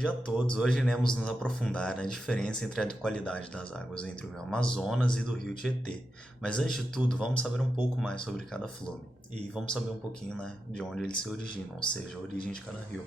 dia a todos. Hoje iremos nos aprofundar na diferença entre a qualidade das águas entre o rio Amazonas e do rio Tietê. Mas antes de tudo, vamos saber um pouco mais sobre cada flume e vamos saber um pouquinho, de onde eles se originam, ou seja, a origem de cada rio.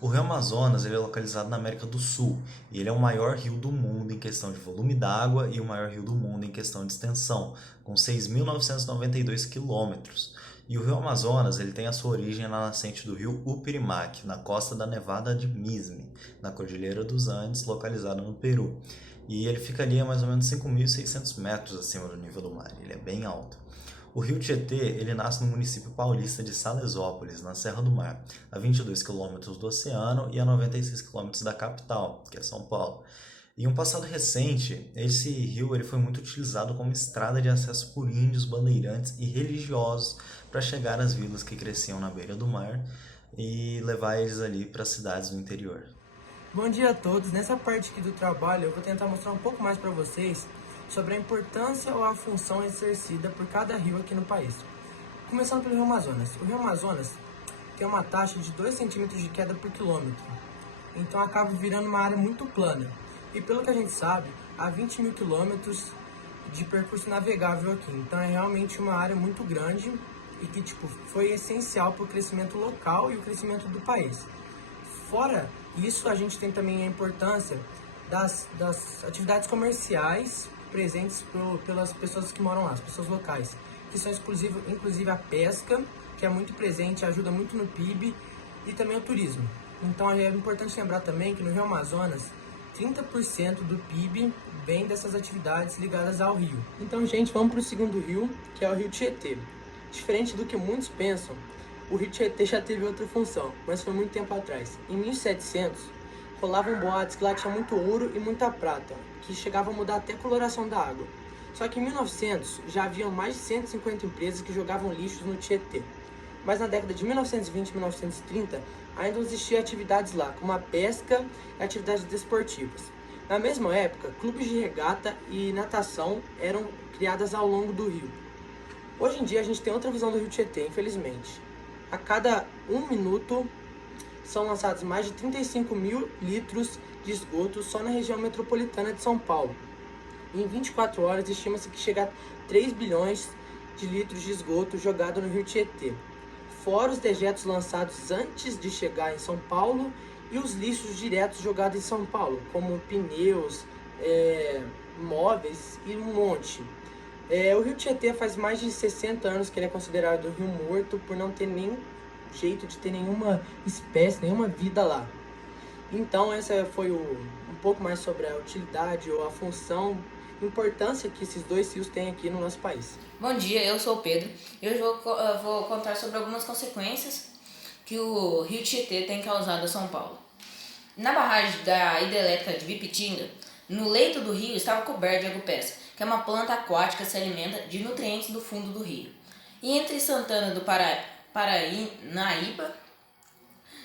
O rio Amazonas ele é localizado na América do Sul e ele é o maior rio do mundo em questão de volume d'água e o maior rio do mundo em questão de extensão, com 6.992 quilômetros. E o rio Amazonas ele tem a sua origem na nascente do rio Upirimac, na costa da Nevada de Misme, na Cordilheira dos Andes, localizada no Peru. E ele fica ali a mais ou menos 5.600 metros acima do nível do mar, ele é bem alto. O rio Tietê ele nasce no município paulista de Salesópolis, na Serra do Mar, a 22 quilômetros do oceano e a 96 quilômetros da capital, que é São Paulo. Em um passado recente, esse rio ele foi muito utilizado como estrada de acesso por índios, bandeirantes e religiosos para chegar às vilas que cresciam na beira do mar e levar eles ali para as cidades do interior. Bom dia a todos. Nessa parte aqui do trabalho eu vou tentar mostrar um pouco mais para vocês sobre a importância ou a função exercida por cada rio aqui no país. Começando pelo Rio Amazonas. O Rio Amazonas tem uma taxa de 2 centímetros de queda por quilômetro, então acaba virando uma área muito plana. E pelo que a gente sabe, há 20 mil quilômetros de percurso navegável aqui, então é realmente uma área muito grande e que foi essencial para o crescimento local e o crescimento do país. Fora isso, a gente tem também a importância das atividades comerciais presentes pelas pessoas que moram lá, as pessoas locais, que são inclusive a pesca, que é muito presente, ajuda muito no PIB, e também o turismo. Então é importante lembrar também que no Rio Amazonas, 30% do PIB vem dessas atividades ligadas ao rio. Então, gente, vamos para o segundo rio, que é o rio Tietê. Diferente do que muitos pensam, o rio Tietê já teve outra função, mas foi muito tempo atrás. Em 1700, rolavam boatos que lá tinha muito ouro e muita prata, que chegava a mudar até a coloração da água. Só que em 1900, já haviam mais de 150 empresas que jogavam lixos no Tietê. Mas na década de 1920 e 1930, ainda existiam atividades lá, como a pesca e atividades desportivas. Na mesma época, clubes de regata e natação eram criadas ao longo do rio. Hoje em dia, a gente tem outra visão do rio Tietê, infelizmente. A cada 1 minuto, são lançados mais de 35 mil litros de esgoto só na região metropolitana de São Paulo. E em 24 horas, estima-se que chega a 3 bilhões de litros de esgoto jogado no rio Tietê. Fora os dejetos lançados antes de chegar em São Paulo e os lixos diretos jogados em São Paulo, como pneus, móveis e um monte. O rio Tietê faz mais de 60 anos que ele é considerado um rio morto por não ter nem jeito de ter nenhuma espécie, nenhuma vida lá. Então essa foi um pouco mais sobre a utilidade ou a função, importância que esses dois rios têm aqui no nosso país. Bom dia, eu sou o Pedro e hoje vou contar sobre algumas consequências que o rio Tietê tem causado a São Paulo. Na barragem da hidrelétrica de Vipitinga, no leito do rio estava coberto de agupés, que é uma planta aquática que se alimenta de nutrientes do fundo do rio. E entre Santana do Paranaíba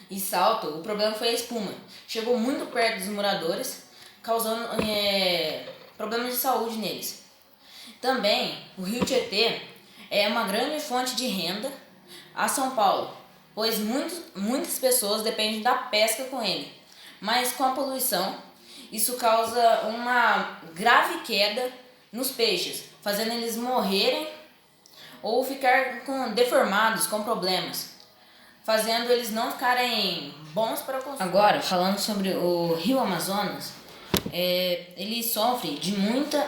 e Salto, o problema foi a espuma. Chegou muito perto dos moradores, causando problemas de saúde neles. Também, o rio Tietê é uma grande fonte de renda a São Paulo, pois muitas pessoas dependem da pesca com ele. Mas com a poluição, isso causa uma grave queda nos peixes, fazendo eles morrerem ou ficar deformados, com problemas, fazendo eles não ficarem bons para o consumo. Agora, falando sobre o rio Amazonas, ele sofre de muita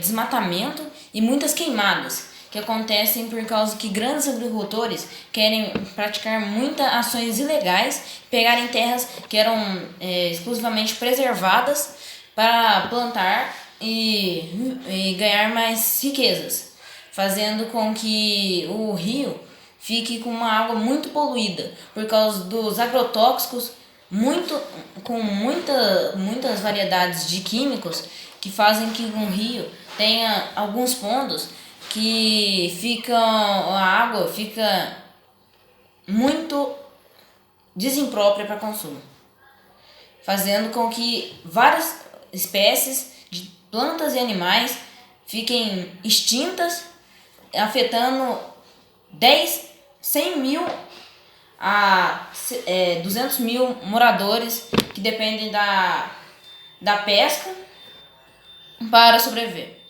desmatamento e muitas queimadas que acontecem por causa que grandes agricultores querem praticar muitas ações ilegais, pegarem terras que eram exclusivamente preservadas para plantar e ganhar mais riquezas, fazendo com que o rio fique com uma água muito poluída por causa dos agrotóxicos, com muitas variedades de químicos que fazem que um rio tenha alguns pontos que a água fica muito desimprópria para consumo, fazendo com que várias espécies de plantas e animais fiquem extintas, afetando 100 mil a 200 mil moradores que dependem da pesca para sobreviver,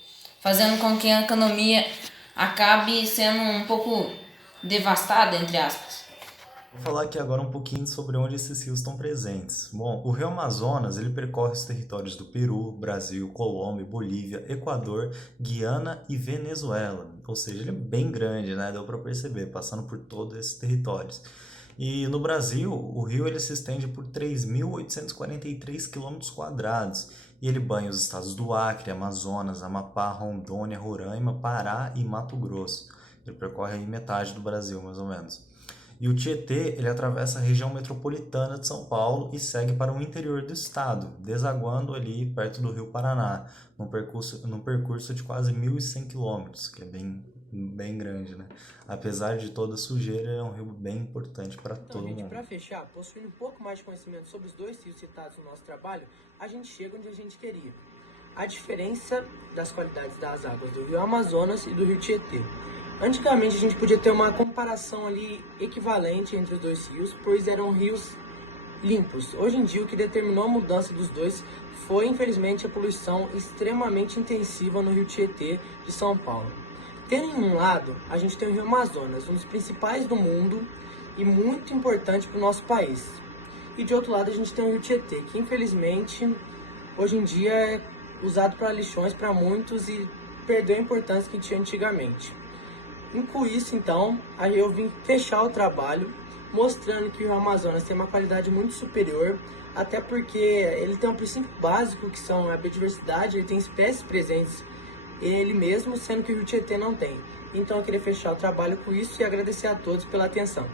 fazendo com que a economia acabe sendo um pouco devastada, entre aspas. Vou falar aqui agora um pouquinho sobre onde esses rios estão presentes. Bom, o Rio Amazonas ele percorre os territórios do Peru, Brasil, Colômbia, Bolívia, Equador, Guiana e Venezuela. Ou seja, ele é bem grande, né? Deu para perceber, passando por todos esses territórios. E no Brasil, o rio ele se estende por 3.843 km². E ele banha os estados do Acre, Amazonas, Amapá, Rondônia, Roraima, Pará e Mato Grosso. Ele percorre aí metade do Brasil, mais ou menos. E o Tietê, ele atravessa a região metropolitana de São Paulo e segue para o interior do estado, desaguando ali perto do Rio Paraná, num percurso de quase 1.100 quilômetros, que é bem grande, né? Apesar de toda a sujeira, é um rio bem importante para todo mundo. Para fechar, possuindo um pouco mais de conhecimento sobre os dois rios citados no nosso trabalho, a gente chega onde a gente queria. A diferença das qualidades das águas do Rio Amazonas e do Rio Tietê. Antigamente a gente podia ter uma comparação ali equivalente entre os dois rios, pois eram rios limpos. Hoje em dia o que determinou a mudança dos dois foi infelizmente a poluição extremamente intensiva no Rio Tietê de São Paulo. Tendo em um lado, a gente tem o Rio Amazonas, um dos principais do mundo e muito importante para o nosso país. E de outro lado a gente tem o Rio Tietê, que infelizmente hoje em dia é usado para lixões para muitos e perdeu a importância que tinha antigamente. E com isso, então, aí eu vim fechar o trabalho, mostrando que o Rio Amazonas tem uma qualidade muito superior, até porque ele tem um princípio básico, que são a biodiversidade, ele tem espécies presentes ele mesmo, sendo que o Rio Tietê não tem. Então eu queria fechar o trabalho com isso e agradecer a todos pela atenção.